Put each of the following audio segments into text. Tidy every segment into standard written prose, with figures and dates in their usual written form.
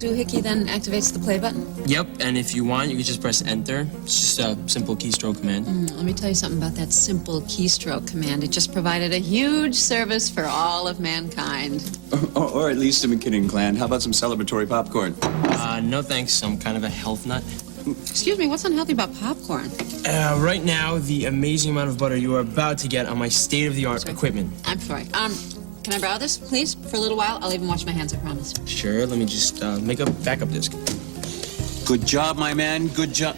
Doohickey then activates the play button? Yep, and if you want, you can just press enter. It's just a simple keystroke command. Let me tell you something about that simple keystroke command. It just provided a huge service for all of mankind. Or at least the McKinnon clan. How about some celebratory popcorn? No thanks. I'm kind of a health nut. Excuse me, what's unhealthy about popcorn? Right now, the amazing amount of butter you are about to get on my state-of-the-art equipment. I'm sorry. Can I borrow this, please, for a little while? I'll even wash my hands, I promise. Sure, let me just make a backup disk. Good job, my man. Good job.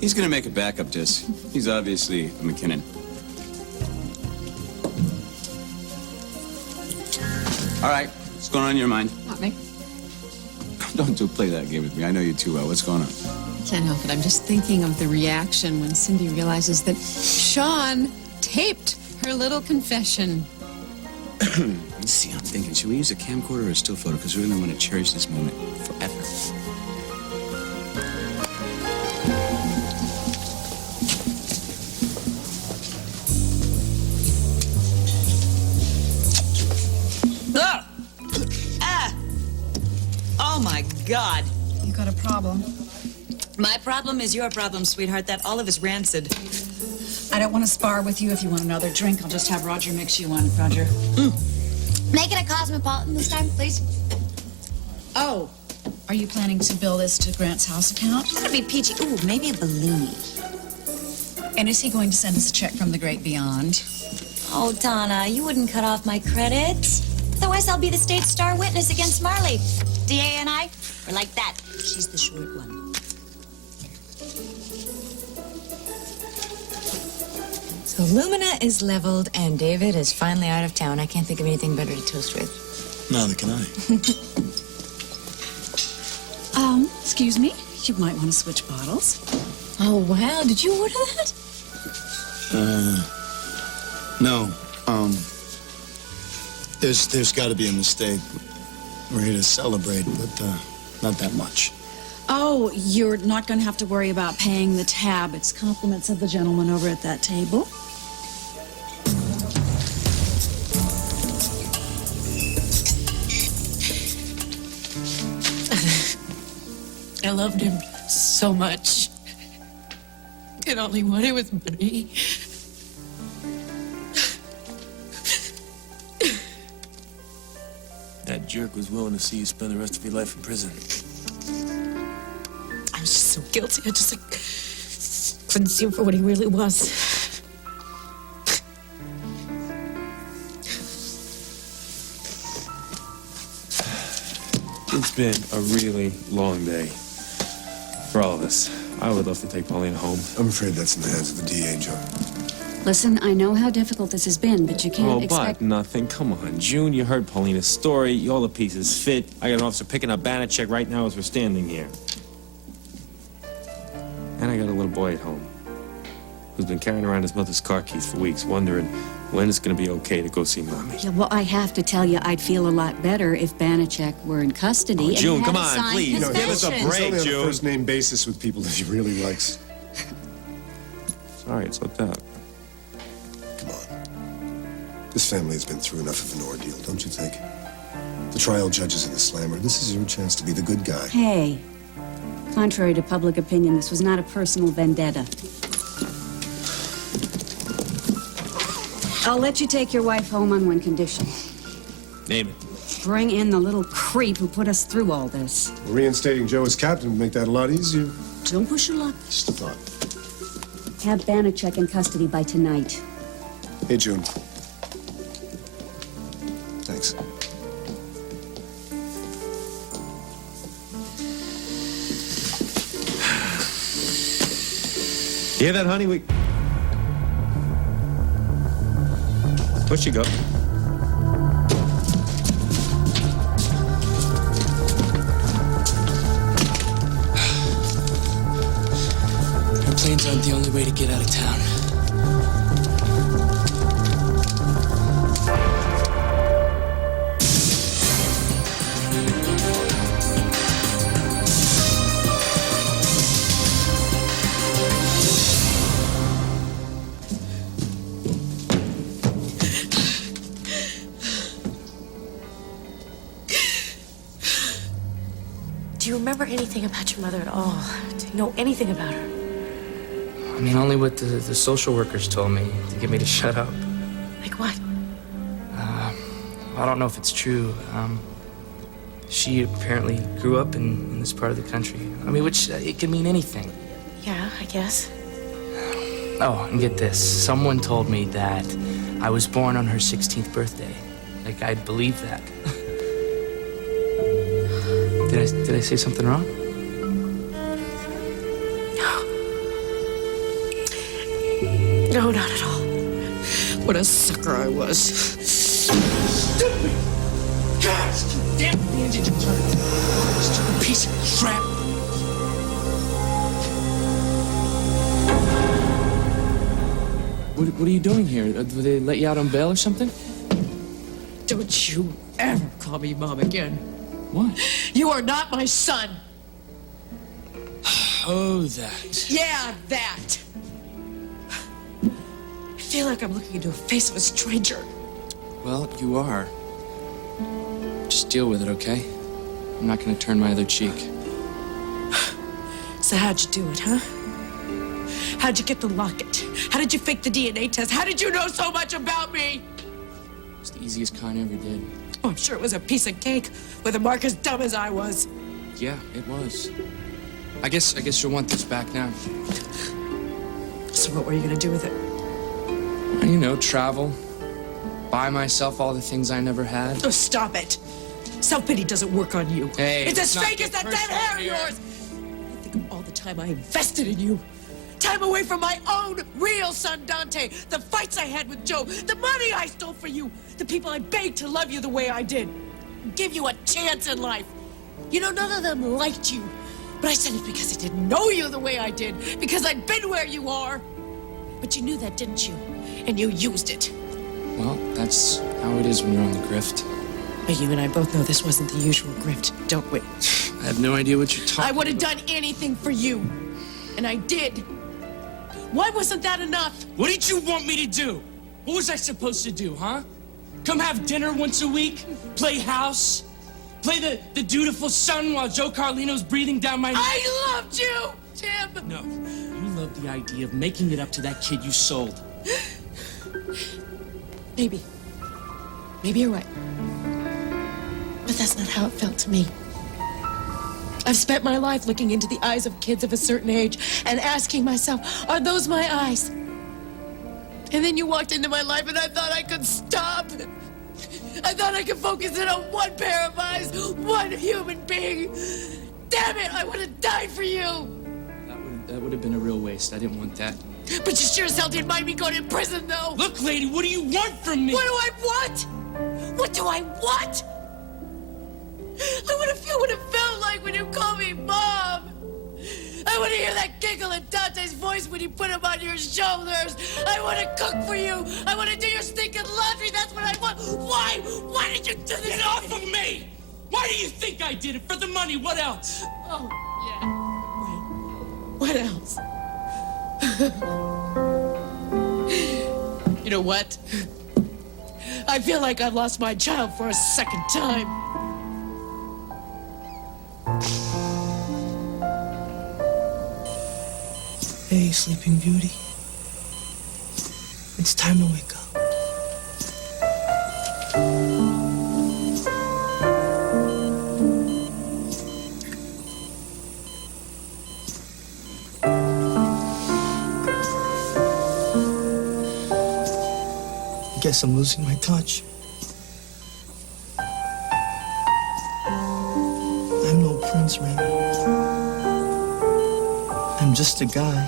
He's gonna make a backup disc. He's obviously a McKinnon. All right, what's going on in your mind? Not me. Don't play that game with me. I know you too well. What's going on? Can't help it. I'm just thinking of the reaction when Cindy realizes that Sean taped her little confession. Let's see, I'm thinking, should we use a camcorder or a still photo? Because we're gonna want to cherish this moment forever. Oh, my God. You got a problem? My problem is your problem, sweetheart. That olive is rancid. I don't want to spar with you. If you want another drink, I'll just have Roger mix you one. Roger. Make it a Cosmopolitan this time, please. Oh, are you planning to bill this to Grant's house account? It's gonna be peachy. Ooh, maybe a balloonie. And is he going to send us a check from the great beyond? Oh, Donna, you wouldn't cut off my credit. Otherwise, I'll be the state's star witness against Marley. DA and I, we're like that. She's the short one. So Lumina is leveled and David is finally out of town. I can't think of anything better to toast with. Neither can I. Excuse me? You might want to switch bottles. Oh, wow. Did you order that? No. There's got to be a mistake. We're here to celebrate, but not that much. Oh, you're not going to have to worry about paying the tab. It's compliments of the gentleman over at that table. I loved him so much. And all he wanted was money. That jerk was willing to see you spend the rest of your life in prison. I was just so guilty. I just, couldn't see him for what he really was. It's been a really long day for all of us. I would love to take Paulina home. I'm afraid that's in the hands of the DA, Joe. Listen, I know how difficult this has been, but you can't expect... But nothing. Come on, June, you heard Paulina's story. All the pieces fit. I got an officer picking up Banachek right now as we're standing here. And I got a little boy at home who's been carrying around his mother's car keys for weeks, wondering when it's going to be okay to go see Mommy. Yeah, well, I have to tell you, I'd feel a lot better if Banachek were in custody. Oh, June, and come had a on, signed please. confession. Give us a break, He's only on June. a first-name basis with people that he really likes. Sorry, it's like that. Come on. This family has been through enough of an ordeal, don't you think? The trial judges in the slammer. This is your chance to be the good guy. Hey, contrary to public opinion, this was not a personal vendetta. I'll let you take your wife home on one condition. Name it. Bring in the little creep who put us through all this. Reinstating Joe as captain would make that a lot easier. Don't push your luck. Just a thought. Have Banachek in custody by tonight. Hey, June. Thanks. You hear that, honey? Where'd she go? Airplanes aren't the only way to get out of town. Do you remember anything about your mother at all? Do you know anything about her? I mean, only what the social workers told me to get me to shut up. Like what? I don't know if it's true. She apparently grew up in this part of the country. I mean, which it can mean anything. Yeah, I guess. Oh, and get this. Someone told me that I was born on her 16th birthday. Like, I'd believe that. Did I say something wrong? No, not at all. What a sucker I was. Stupid! Gosh, you damn bandage you turned into. Stupid piece of crap. What are you doing here? Did they let you out on bail or something? Don't you ever call me Mom again. What? You are not my son. Oh, that. Yeah, that. I feel like I'm looking into the face of a stranger. Well, you are. Just deal with it, okay? I'm not gonna turn my other cheek. So how'd you do it, huh? How'd you get the locket? How did you fake the DNA test? How did you know so much about me? It's the easiest con I ever did. Oh, I'm sure it was a piece of cake with a mark as dumb as I was. Yeah, it was. I guess you'll want this back now. So what were you gonna do with it? You know, travel. Buy myself all the things I never had. Oh, stop it. Self-pity doesn't work on you. Hey, it's as let's not fake as get that damn personal hair of here. yours. I think of all the time I invested in you. Time away from my own real son, Dante. The fights I had with Joe. The money I stole for you. The people I begged to love you the way I did. Give you a chance in life. You know, none of them liked you. But I said it because I didn't know you the way I did. Because I'd been where you are. But you knew that, didn't you? And you used it. Well, that's how it is when you're on the grift. But you and I both know this wasn't the usual grift, don't we? I have no idea what you're talking I would have done anything for you. And I did. Why wasn't that enough? What did you want me to do? What was I supposed to do, huh? Come have dinner once a week? Play house? Play the dutiful son while Joe Carlino's breathing down my neck? I loved you, Tim! No, you loved the idea of making it up to that kid you sold. Maybe. Maybe you're right. But that's not how it felt to me. I've spent my life looking into the eyes of kids of a certain age and asking myself, are those my eyes? And then you walked into my life and I thought I could stop. I thought I could focus in on one pair of eyes, one human being. Damn it, I would have died for you. That would have been a real waste. I didn't want that. But you sure as hell didn't mind me going to prison, though. Look, lady, what do you want from me? What do I want? What do I want? I want to feel what it felt like when you called me Mom. I want to hear that giggle in Dante's voice when you put him on your shoulders. I want to cook for you. I want to do your stinking laundry. That's what I want. Why? Why did you do this? Get off of me! Why do you think I did it? For the money, what else? Oh, yeah. What else? You know what? I feel like I've lost my child for a second time. Hey, Sleeping Beauty. It's time to wake up. Guess I'm losing my touch. I'm no prince, Raymond. I'm just a guy.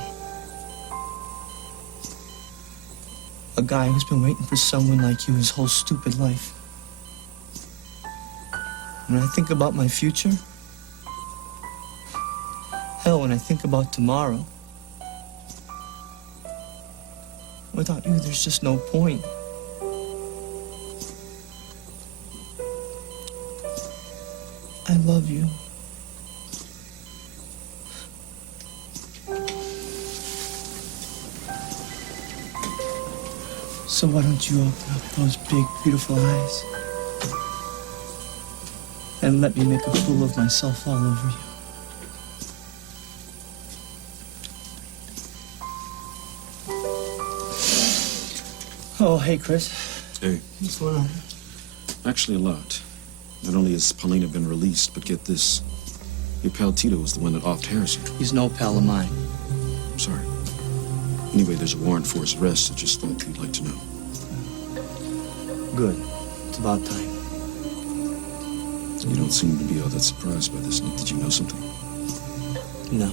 A guy who's been waiting for someone like you his whole stupid life. When I think about my future, hell, when I think about tomorrow, without you, there's just no point. I love you. So why don't you open up those big, beautiful eyes and let me make a fool of myself all over you? Oh, hey, Chris. Hey. What's going on? Actually, a lot. Not only has Paulina been released, but get this. Your pal Tito was the one that offed Harrison. He's no pal of mine. I'm sorry. Anyway, there's a warrant for his arrest. I just thought you'd like to know. Good. It's about time. You don't seem to be all that surprised by this, Nick. Did you know something? No.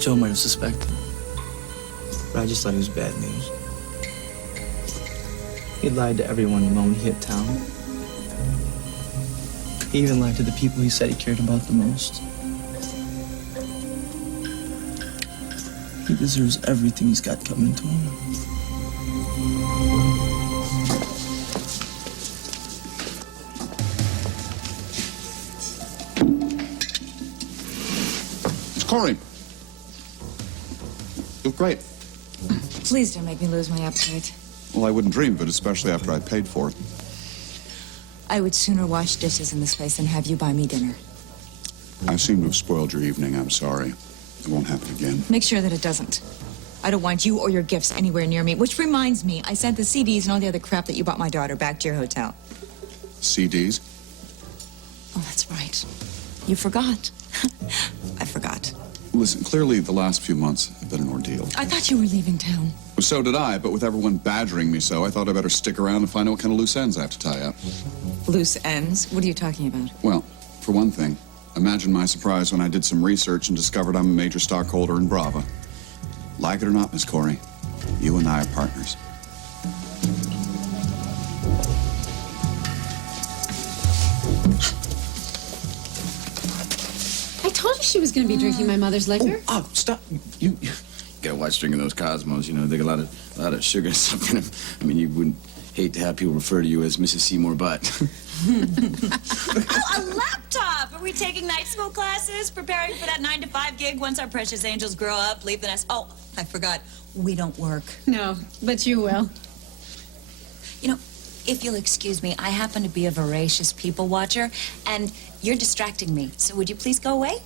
Joe might have suspected. But I just thought he was bad news. He lied to everyone the moment he hit town. He even lied to the people he said he cared about the most. He deserves everything he's got coming to him. It's Corey. You look great. Please don't make me lose my appetite. Well, I wouldn't dream of it, especially after I paid for it. I would sooner wash dishes in this place than have you buy me dinner. I seem to have spoiled your evening. I'm sorry. It won't happen again. Make sure that it doesn't. I don't want you or your gifts anywhere near me. Which reminds me, I sent the CDs and all the other crap that you bought my daughter back to your hotel. CDs? Oh, that's right. You forgot. I forgot. Listen, clearly the last few months have been an ordeal. I thought you were leaving town. Well, so did I, but with everyone badgering me so, I thought I'd better stick around and find out what kind of loose ends I have to tie up. Loose ends? What are you talking about? Well, for one thing, imagine my surprise when I did some research and discovered I'm a major stockholder in Brava. Like it or not, Miss Corey, you and I are partners. I told you she was going to be drinking my mother's liquor. Oh, stop. You gotta watch drinking those Cosmos. You know, they got a lot of sugar and stuff in them. I mean, you wouldn't hate to have people refer to you as Mrs. Seymour Butt. Oh, a laptop! Are we taking night school classes? Preparing for that 9-to-5 gig once our precious angels grow up, leave the nest? Oh, I forgot. We don't work. No, but you will. You know, if you'll excuse me, I happen to be a voracious people watcher, and you're distracting me. So would you please go away?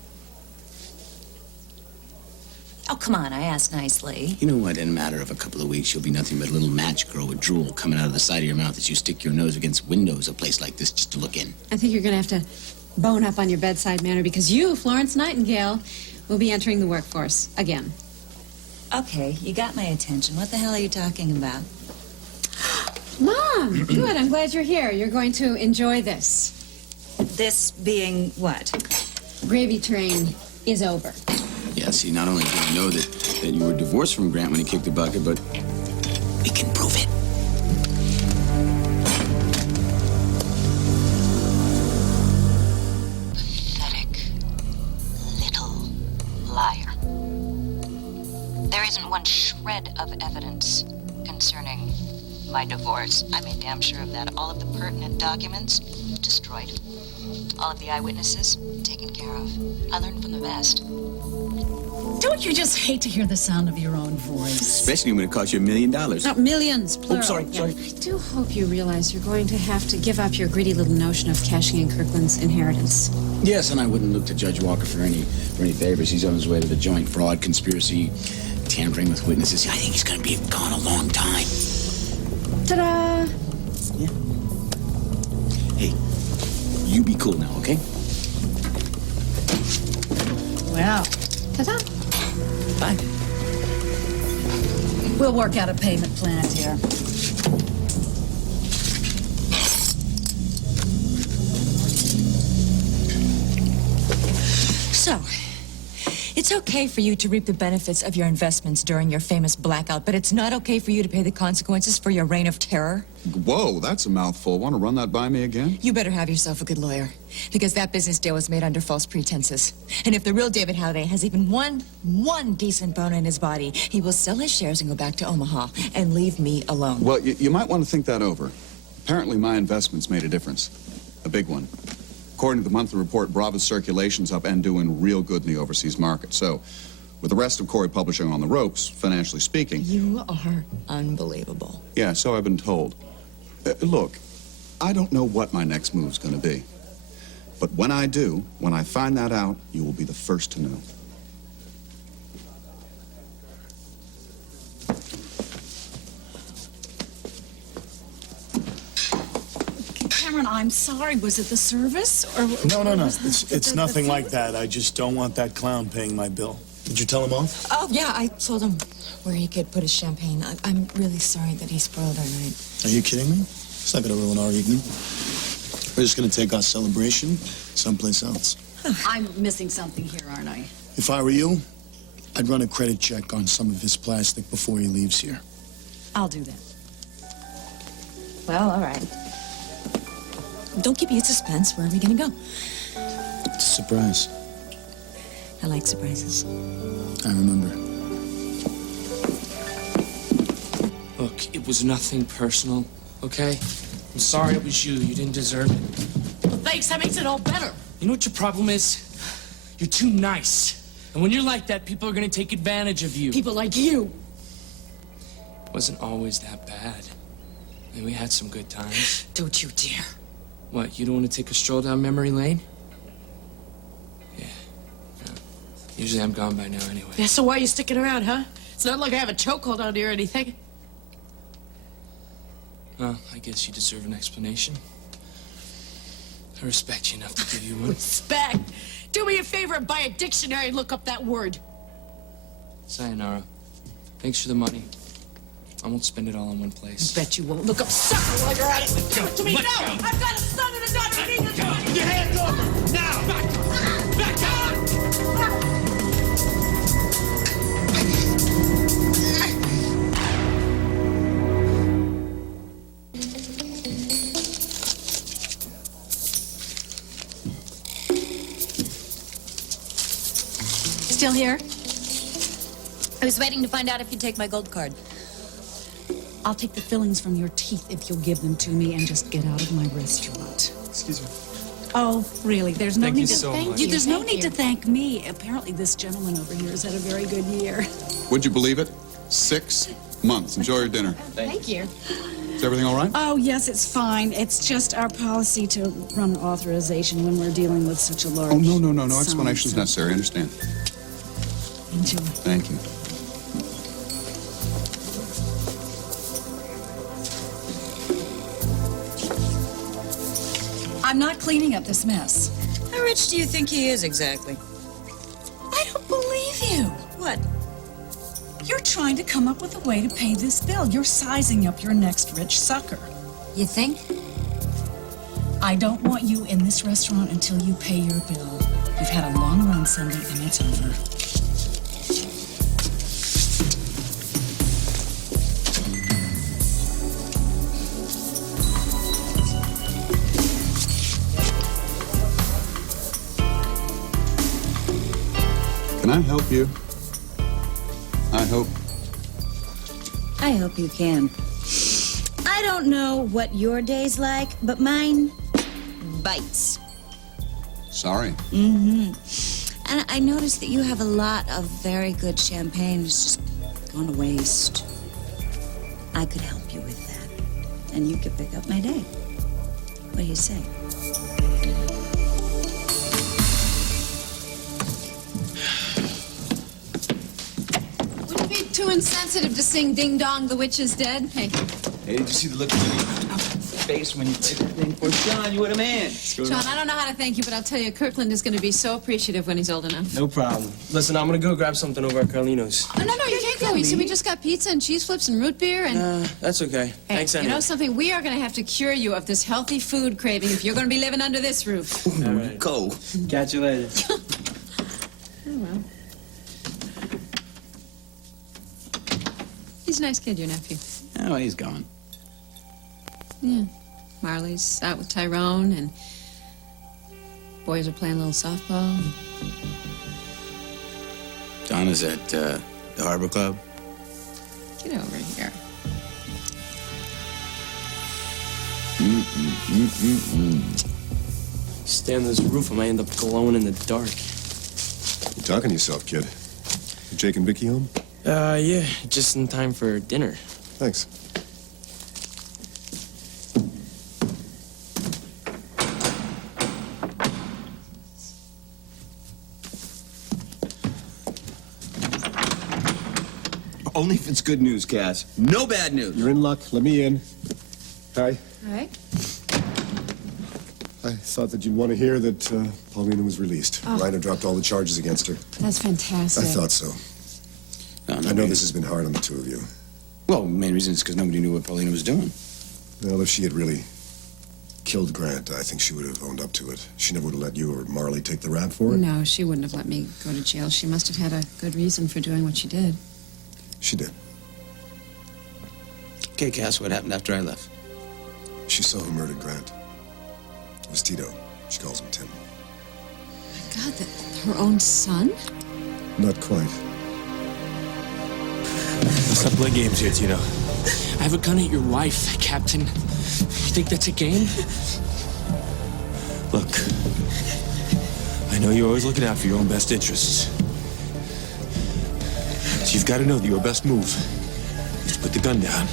Oh, come on, I asked nicely. You know what? In a matter of a couple of weeks, you'll be nothing but a little match girl with drool coming out of the side of your mouth as you stick your nose against windows of a place like this just to look in. I think you're going to have to bone up on your bedside manner because you, Florence Nightingale, will be entering the workforce again. Okay, you got my attention. What the hell are you talking about? Mom, good. I'm glad you're here. You're going to enjoy this. This being what? Gravy train is over. Yeah, see, not only do I know that you were divorced from Grant when he kicked the bucket, but we can prove it. Pathetic little liar. There isn't one shred of evidence concerning my divorce. I made damn sure of that. All of the pertinent documents destroyed. All of the eyewitnesses taken care of. I learned from the best. Don't you just hate to hear the sound of your own voice? Especially when it costs you $1 million. Millions, plural. Oh, sorry. I do hope you realize you're going to have to give up your greedy little notion of cashing in Kirkland's inheritance. Yes, and I wouldn't look to Judge Walker for any favors. He's on his way to the joint fraud, conspiracy, tampering with witnesses. I think he's going to be gone a long time. Ta-da! Yeah. Hey, you be cool now, okay? Well, Ta-da! Bye. we'll work out a payment plan here. So, it's okay for you to reap the benefits of your investments during your famous blackout, but it's not okay for you to pay the consequences for your reign of terror? Whoa, that's a mouthful. Want to run that by me again? You better have yourself a good lawyer, because that business deal was made under false pretenses. And if the real David Halliday has even one decent bone in his body, he will sell his shares and go back to Omaha and leave me alone. Well, you might want to think that over. Apparently, my investments made a difference. A big one. According to the monthly report, Brava's circulation's up and doing real good in the overseas market. So, with the rest of Corey Publishing on the ropes, financially speaking... You are unbelievable. Yeah, so I've been told. Look, I don't know what my next move's going to be. But when I do, when I find that out, you will be the first to know. I'm sorry. Was it the service or? No. was the- It's the nothing food? like that. I just don't want that clown paying my bill. Did you tell him off? Oh, yeah, I told him where he could put his champagne. I'm really sorry that he spoiled our night. Are you kidding me? It's not gonna ruin our evening. We're just gonna take our celebration someplace else. I'm missing something here, aren't I? If I were you, I'd run a credit check on some of his plastic before he leaves here. I'll do that. Well, all right. Don't keep me in suspense. Where are we gonna go? It's a surprise. I like surprises. I remember. Look, it was nothing personal, okay? I'm sorry it was you. You didn't deserve it. Well, thanks. That makes it all better. You know what your problem is? You're too nice. And when you're like that, people are gonna take advantage of you. People like you. It wasn't always that bad. I mean, we had some good times. Don't you dare. What, you don't want to take a stroll down memory lane? Yeah. Usually I'm gone by now anyway. Yeah, so why are you sticking around, huh? It's not like I have a chokehold on you or anything. Well, I guess you deserve an explanation. I respect you enough to give you one. Respect. Do me a favor and buy a dictionary and look up that word. Sayonara. Thanks for the money. I won't spend it all in one place. Bet you won't. Look up sucker while you're at it. Give it to me. Let No! go. I've got a son and a daughter who need this money. Your hands over! Now! Back out! Still here? I was waiting to find out if you'd take my gold card. I'll take the fillings from your teeth if you'll give them to me and just get out of my restaurant. Excuse me. Oh, really? There's no Thank need you to so thank much. you. There's no Thank need you. to thank me. Apparently, this gentleman over here has had a very good year. Would you believe it? 6 months. Enjoy your dinner. Thank you. Is everything all right? Oh, yes, it's fine. It's just our policy to run authorization when we're dealing with such a large Oh, no sum, explanation's so- necessary. I understand. Enjoy. Thank you. I'm not cleaning up this mess. How rich do you think he is exactly? I don't believe you. What? You're trying to come up with a way to pay this bill. You're sizing up your next rich sucker. You think? I don't want you in this restaurant until you pay your bill. You've had a long run, Cindy, and it's over. Can I help you? I hope. I hope you can. I don't know what your day's like, but mine bites. Sorry. Mm-hmm. And I noticed that you have a lot of very good champagne that's just gone to waste. I could help you with that, and you could pick up my day. What do you say? Wouldn't be too insensitive to sing Ding Dong, the Witch is Dead. Hey, Hey, did you see the look on your face when you played that thing for Sean? You what a man. Sean, I don't know how to thank you, but I'll tell you, Kirkland is going to be so appreciative when he's old enough. No problem. Listen, I'm gonna go grab something over at Carlino's. Oh, no, you can't go. You see, we just got pizza and cheese flips and root beer and... That's okay. Hey, Thanks you anyway. know something? We are going to have to cure you of this healthy food craving if you're going to be living under this roof. All right. Go. Catch you later. Oh, well. He's a nice kid, your nephew. Oh, he's gone. Yeah. Marley's out with Tyrone, and boys are playing a little softball. Donna's at the Harbor Club. Get over here. Stay on this roof, I might end up glowing in the dark. You talking to yourself, kid? Jake and Vicky home? Yeah, just in time for dinner. Thanks. Only if it's good news, Cass. No bad news. You're in luck. Let me in. Hi. All right. I thought that you'd want to hear that Paulina was released. Oh. Reiner dropped all the charges against her. That's fantastic. I thought so. I know this has been hard on the two of you. Well, the main reason is because nobody knew what Paulina was doing. Well, if she had really killed Grant, I think she would have owned up to it. She never would have let you or Marley take the rap for it. No, she wouldn't have let me go to jail. She must have had a good reason for doing what she did. She did. Okay, Cass, what happened after I left? She saw who murdered Grant. It was Tito. She calls him Tim. My God, her own son? Not quite. Let's not play games here, Tito. I have a gun at your wife, Captain. You think that's a game? Look, I know you're always looking out for your own best interests. So you've got to know that your best move is to put the gun down.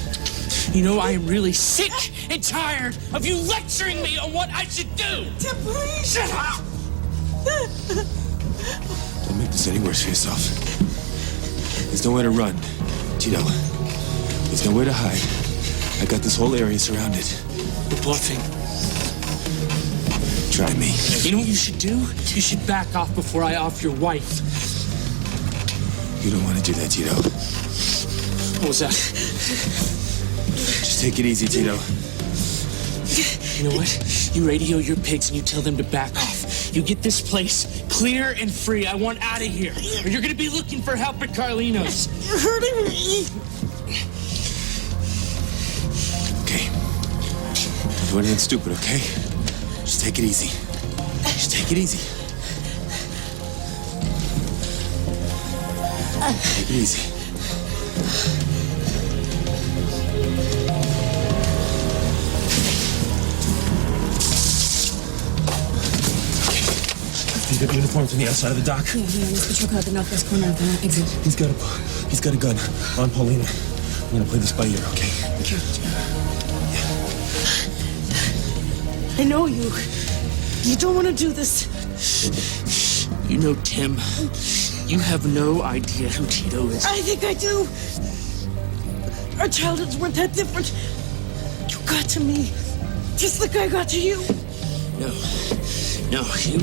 You know, I am really sick and tired of you lecturing me on what I should do. Tim, please. Shut up! Don't make this any worse for yourself. There's nowhere to run, Tito. There's nowhere to hide. I got this whole area surrounded. You're bluffing. Try me. You know what you should do? You should back off before I off your wife. You don't want to do that, Tito. What was that? Just take it easy, Tito. You know what? You radio your pigs and you tell them to back off. You get this place clear and free. I want out of here. Or you're gonna be looking for help at Carlino's. You're hurting me. Okay. Don't do anything stupid, okay? Just take it easy. Just take it easy. Take it easy. You got the uniforms on the outside of the dock? Yeah, this patrol car at the northwest corner of the exit. He's got a gun on Paulina. I'm gonna play this by ear, okay? Okay. I know you. You don't want to do this. You know, Tim, you have no idea who Tito is. I think I do. Our childhoods weren't that different. You got to me, just like I got to you. No, you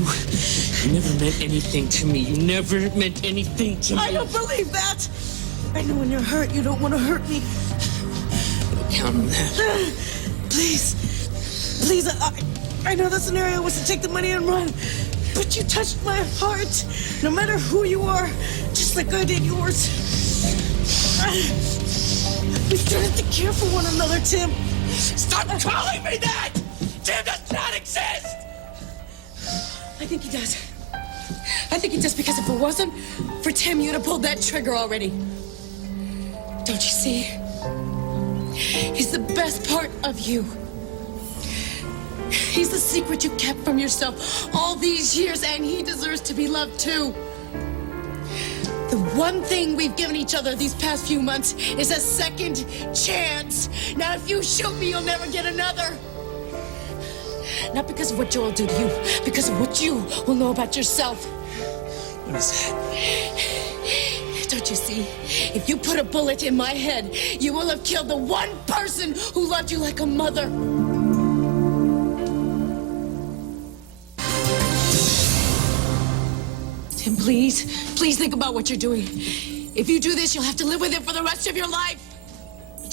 never meant anything to me. You never meant anything to me. I don't believe that. I know when you're hurt, you don't want to hurt me. Count on that. Please, I know the scenario was to take the money and run, but you touched my heart. No matter who you are, just like I did yours. We started to care for one another, Tim. Stop calling me that! Tim does not exist! I think he does. I think he does because if it wasn't for Tim, you'd have pulled that trigger already. Don't you see? He's the best part of you. He's the secret you kept from yourself all these years, and he deserves to be loved too. The one thing we've given each other these past few months is a second chance. Now, if you shoot me, you'll never get another. Not because of what Joel did to you, because of what you will know about yourself. What is that? Don't you see? If you put a bullet in my head, you will have killed the one person who loved you like a mother. Tim, please think about what you're doing. If you do this, you'll have to live with it for the rest of your life. I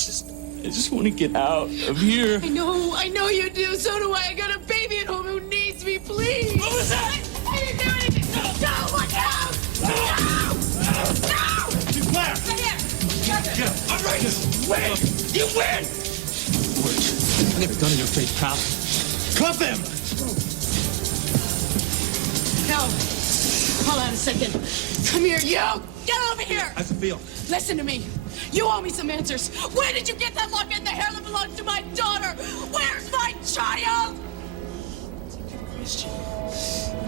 just want to get out of here. I know you do. So do I. I got a baby at home who needs me, please. What was that? I didn't do anything. No, look out! No! Claire! Get here! Get up. All right. Win! You win! I got a gun in your face, pal. Cuff him! No. Hold on a second. Come here, you! Get over here! How's it feel? Listen to me. You owe me some answers. Where did you get that locket in the hair that belongs to my daughter? Where's my child? Question.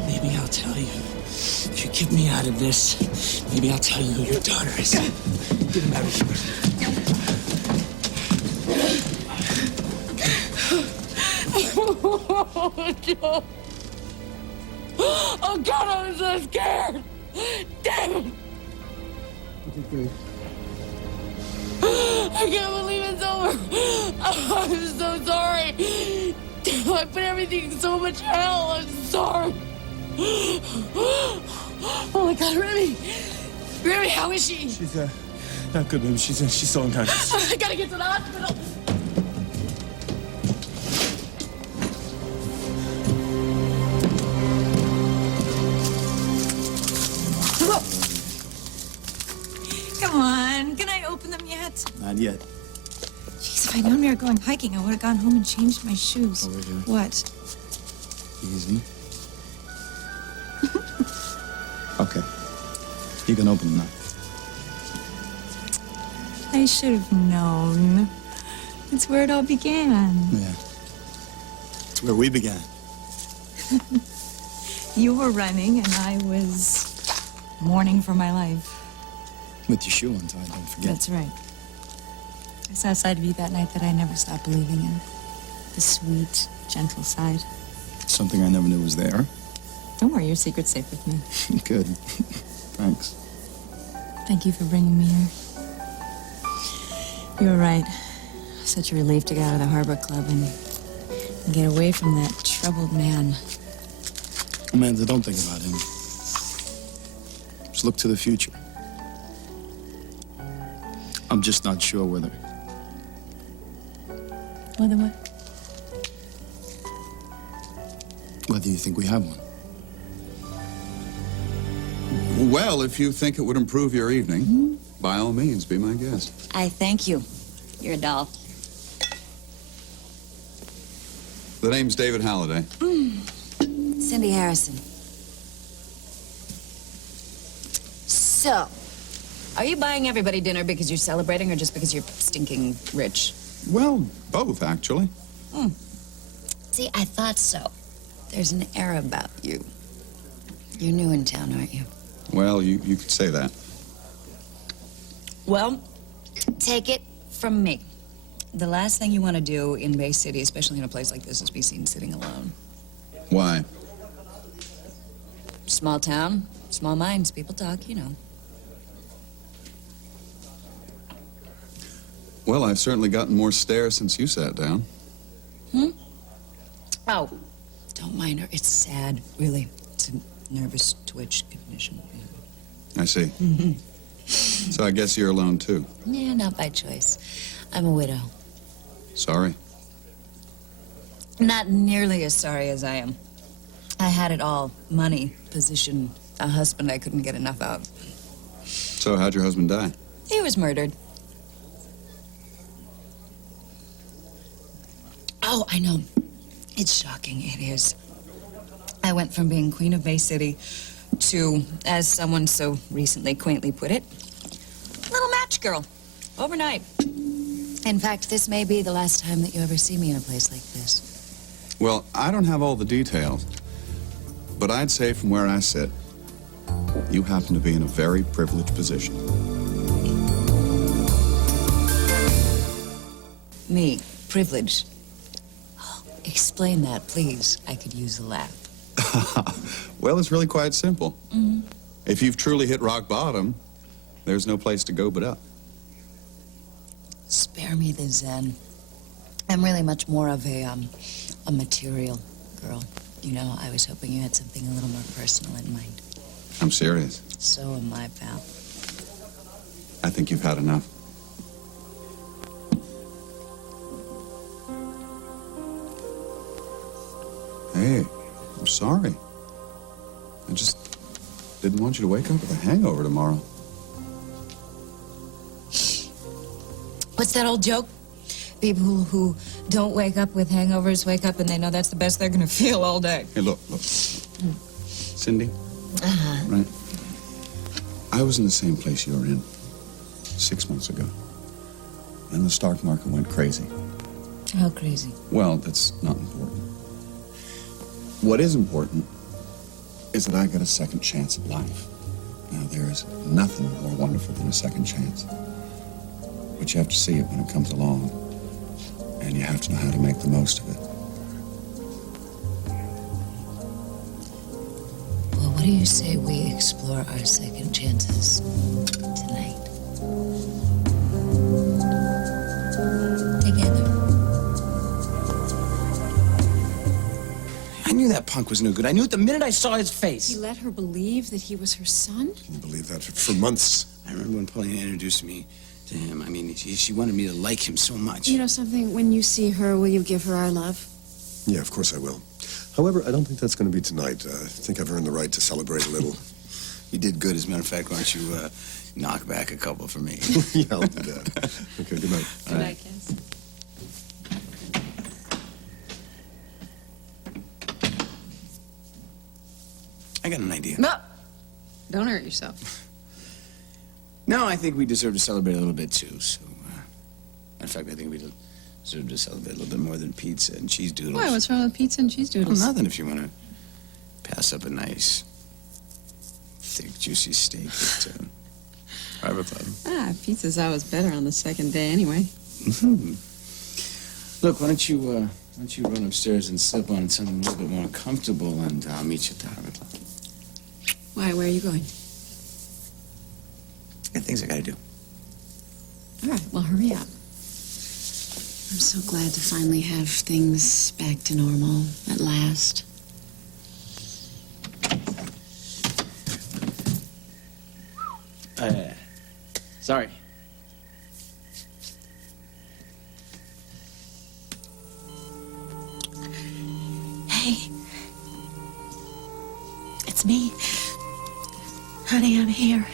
Maybe I'll tell you. If you get me out of this, maybe I'll tell you who your daughter is. Get him out of here. Oh, God, I'm so scared. Damn it. I can't believe it's over. I'm so sorry. I put everything in so much hell. I'm sorry. Oh my God, Remy. Remy, how is she? She's not good, baby. She's still unconscious. I gotta get to the hospital. Come on, can I open them yet? Not yet. Jeez, if I'd known we were going hiking, I would have gone home and changed my shoes. Over here. What? Easy. Okay. You can open them now. I should have known. It's where it all began. Yeah. It's where we began. You were running, and I was mourning for my life. With your shoe untied, don't forget. That's right. I saw a side of you that night that I never stopped believing in. The sweet, gentle side. Something I never knew was there. Don't worry, your secret's safe with me. Good. Thanks. Thank you for bringing me here. You were right. Such a relief to get out of the Harbor Club and get away from that troubled man. Amanda, don't think about him. Just look to the future. I'm just not sure whether... Whether what? Whether you think we have one. Well, if you think it would improve your evening, by all means, be my guest. I thank you. You're a doll. The name's David Halliday. Cindy Harrison. So, are you buying everybody dinner because you're celebrating or just because you're stinking rich? Well, both, actually. See, I thought so. There's an air about you. You're new in town, aren't you? Well, you could say that. Well, take it from me. The last thing you want to do in Bay City, especially in a place like this, is be seen sitting alone. Why? Small town, small minds, people talk, you know. Well, I've certainly gotten more stare since you sat down. Oh, don't mind her. It's sad, really. It's a nervous twitch condition. I see. So I guess you're alone, too. Yeah, not by choice. I'm a widow. Sorry. Not nearly as sorry as I am. I had it all. Money, position, a husband I couldn't get enough of. So how'd your husband die? He was murdered. Oh, I know. It's shocking. It is. I went from being queen of Bay City to, as someone so recently quaintly put it, little match girl. Overnight. In fact, this may be the last time that you ever see me in a place like this. Well, I don't have all the details, but I'd say from where I sit, you happen to be in a very privileged position. Me, privileged. Oh, explain that, please. I could use a laugh. Well, it's really quite simple. If you've truly hit rock bottom, there's no place to go but up. Spare me the zen. I'm really much more of a material girl. You know, I was hoping you had something a little more personal in mind. I'm serious. So am I, pal. I think you've had enough. Hey, I'm sorry. I just didn't want you to wake up with a hangover tomorrow. What's that old joke? People who don't wake up with hangovers wake up and they know that's the best they're gonna feel all day. Hey, look. Cindy, Uh-huh. right? I was in the same place you were in 6 months ago. And the stock market went crazy. How crazy? Well, that's not important. What is important is that I got a second chance at life. Now, there is nothing more wonderful than a second chance. But you have to see it when it comes along. And you have to know how to make the most of it. Well, what do you say we explore our second chances tonight? Together. knew that punk was no good. I knew it the minute I saw his face. He let her believe that he was her son? Can you believe that? For months. I remember when Paulina introduced me to him. I mean, she wanted me to like him so much. You know something? When you see her, will you give her our love? Yeah, of course I will. However, I don't think that's going to be tonight. I think I've earned the right to celebrate a little. You did good. As a matter of fact, why don't you knock back a couple for me? Yeah, I'll do that. Okay, good night. Good night, Cass. I got an idea. No! Don't hurt yourself. No, I think we deserve to celebrate a little bit, too. So, in fact, I think we deserve to celebrate a little bit more than pizza and cheese doodles. Why? What's wrong with pizza and cheese doodles? Well, nothing if you want to pass up a nice, thick, juicy steak at Harbor Club. Pizza's always better on the second day anyway. Mm-hmm. Look, why don't you run upstairs and slip on something a little bit more comfortable, and I'll meet you at the Harbor Club. Why? Where are you going? I got things I gotta do. All right, well, hurry up. I'm so glad to finally have things back to normal at last. Sorry. Hey. It's me. Honey, I'm here.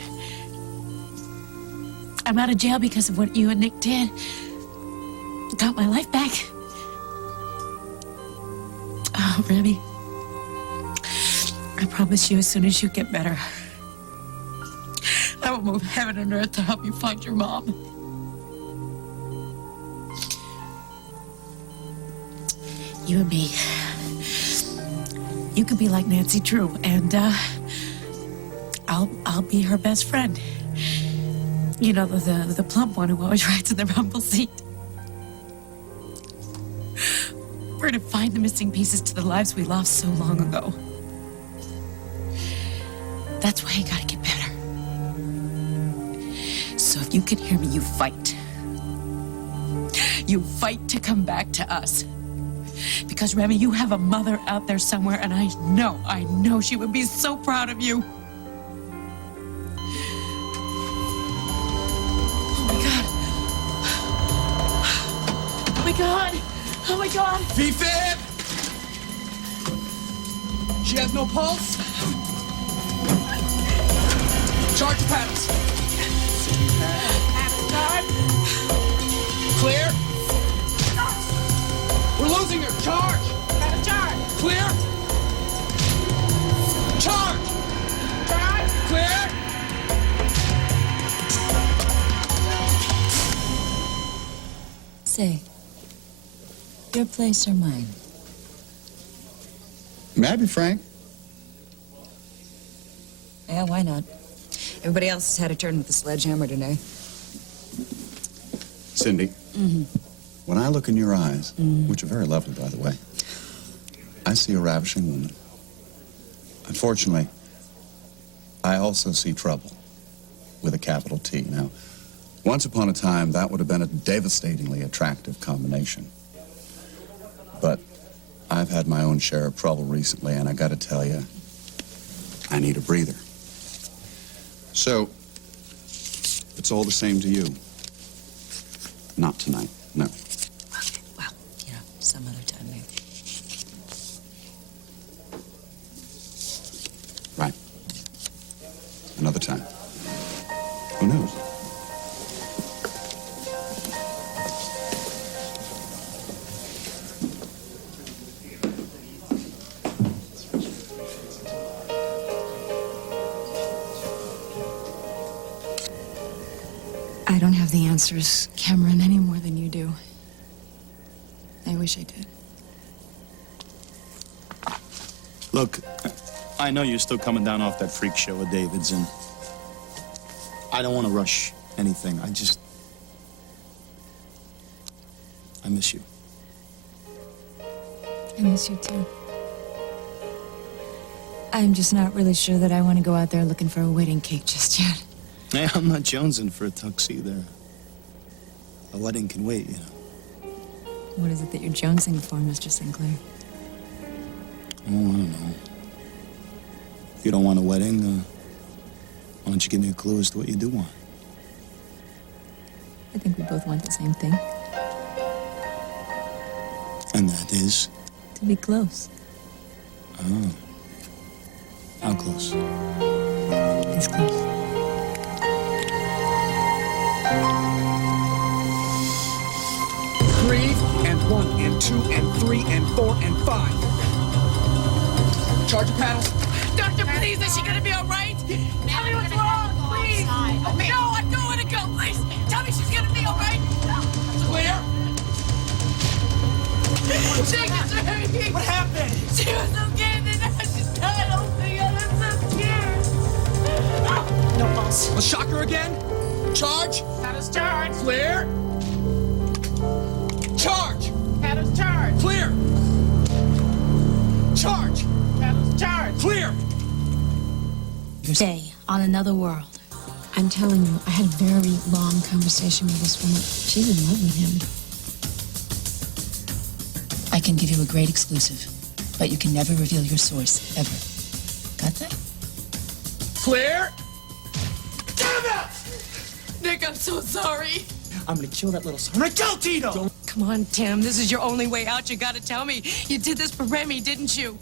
I'm out of jail because of what you and Nick did. Got my life back. Oh, Remy. I promise you, as soon as you get better, I will move heaven and earth to help you find your mom. You and me. You could be like Nancy Drew, and I'll be her best friend. You know, the plump one who always rides in the rumble seat. We're gonna find the missing pieces to the lives we lost so long ago. That's why you gotta get better. So if you can hear me, you fight. You fight to come back to us. Because, Remy, you have a mother out there somewhere, and I know she would be so proud of you. Oh, my God. Oh, my God. VFib! She has no pulse? Charge paddles. Clear? We're losing her. Charge! Clear? Charge! Clear? Say, your place or mine? May I be frank? Yeah, why not? Everybody else has had a turn with the sledgehammer today. Cindy, when I look in your eyes, which are very lovely, by the way, I see a ravishing woman. Unfortunately, I also see trouble with a capital T. Now, once upon a time, that would have been a devastatingly attractive combination. But I've had my own share of trouble recently, and I gotta tell you, I need a breather. So, it's all the same to you. Not tonight, no. Okay, well, you know, some other time maybe. Right. Another time. Who knows? I don't have the answers, Cameron, any more than you do. I wish I did. Look, I know you're still coming down off that freak show with David's, and I don't want to rush anything. I miss you. I miss you too. I'm just not really sure that I want to go out there looking for a wedding cake just yet. Hey, I'm not jonesing for a tux either. A wedding can wait, you know. What is it that you're jonesing for, Mr. Sinclair? I don't know. If you don't want a wedding, why don't you give me a clue as to what you do want? I think we both want the same thing. And that is? To be close. Oh. How close? This close. 3 and 1 and 2 and 3 and 4 and 5. Charge the paddles. Doctor, please, is she gonna be all right? Tell me what's wrong, please. No, I don't want to go, please. Tell me she's gonna be all right. Clear. What happened? She was okay, and then now she's not. Oh my God, I'm so scared. No pulse. Let's shock her again. Charge. Paddles charge. Clear. Charge. Paddles charge. Clear. Charge. Paddles charge. Clear. Day on another world. I'm telling you, I had a very long conversation with this woman. She's in love with him. I can give you a great exclusive, but you can never reveal your source, ever. Got that? Clear. Nick, I'm so sorry. I'm gonna kill that little son. I'm gonna kill Tito. Come on, Tim. This is your only way out. You gotta tell me. You did this for Remy, didn't you?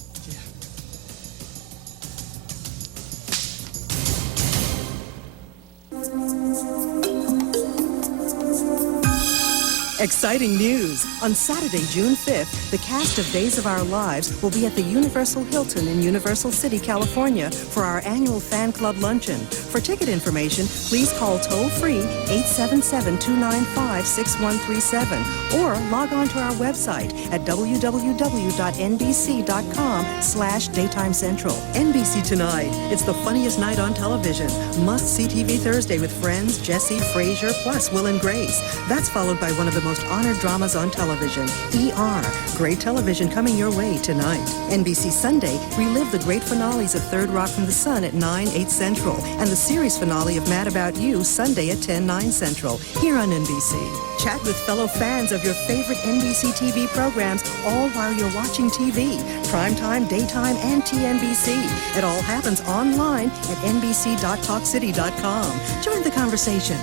Exciting news! On Saturday, June 5th, the cast of Days of Our Lives will be at the Universal Hilton in Universal City, California for our annual fan club luncheon. For ticket information, please call toll-free 877-295-6137 or log on to our website at www.nbc.com/Daytime Central. NBC Tonight. It's the funniest night on television. Must-see TV Thursday with Friends, Jesse, Frasier, plus Will and Grace. That's followed by one of the most honored dramas on television, ER. Great television coming your way tonight. NBC Sunday, relive the great finales of Third Rock from the Sun at 9, 8 Central, and the series finale of Mad About You Sunday at 10, 9 Central, here on NBC. Chat with fellow fans of your favorite NBC TV programs, all while you're watching TV. Primetime, daytime, and TNBC. It all happens online at nbc.talkcity.com. Join the conversation.